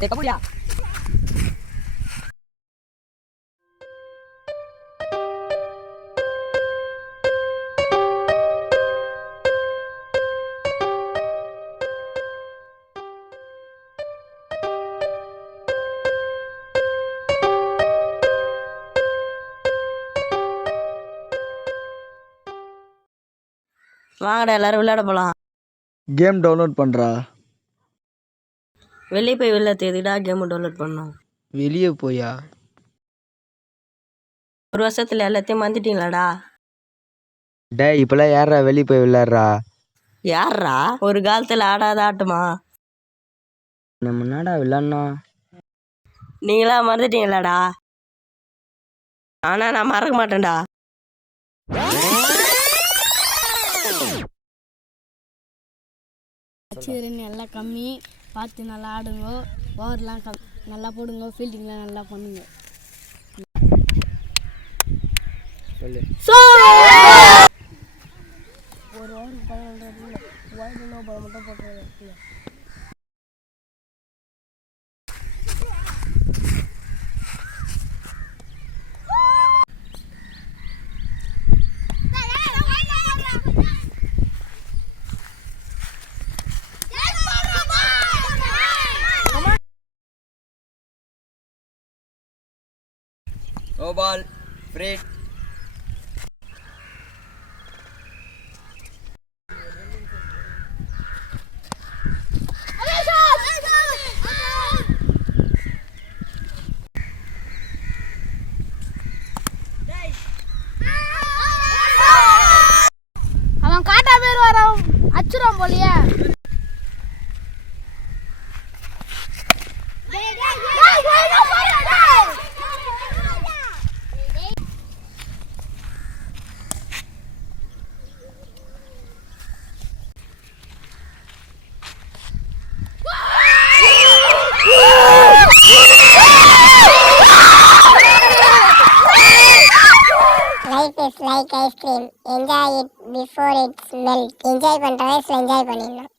கபூலியா வாங்கடா எல்லாரும் விளையாட போகலாம். கேம் டவுன்லோட் பண்ணுறா. வெளியே போய் வெளில தேதிடா கேம் டவுன்லோட் பண்ணோம். வெளியே போயா? ஒரு வருஷத்துல எல்லாத்தையும் மறந்துட்டீங்களாடா? டே இப்போல்லாம் யாரா வெளியே போய் விளையாடுறா? யார்ரா ஒரு காலத்தில் ஆடாத ஆட்டுமா? நம்ம என்னடா விளையாடணும்? நீங்களா மறந்துட்டீங்களாடா? ஆனால் நான் மறக்க மாட்டேன்டா. ரன் எல்லாம் கம்மி பார்த்து நல்லா ஆடுங்க. ஓவர்லாம் நல்லா போடுங்க. ஃபீல்டிங்லாம் நல்லா பண்ணுங்க. ஒரு ஓவருக்கு 12 ஓவர் மட்டும் போட்டு No ball, free. அவன் காட்டா பேர் வர அச்சுறான் போலியே. Life is like ice cream. Enjoy it before it's melt. Enjoy பண்ற வயசுல என்ஜாய் பண்ணிடணும்.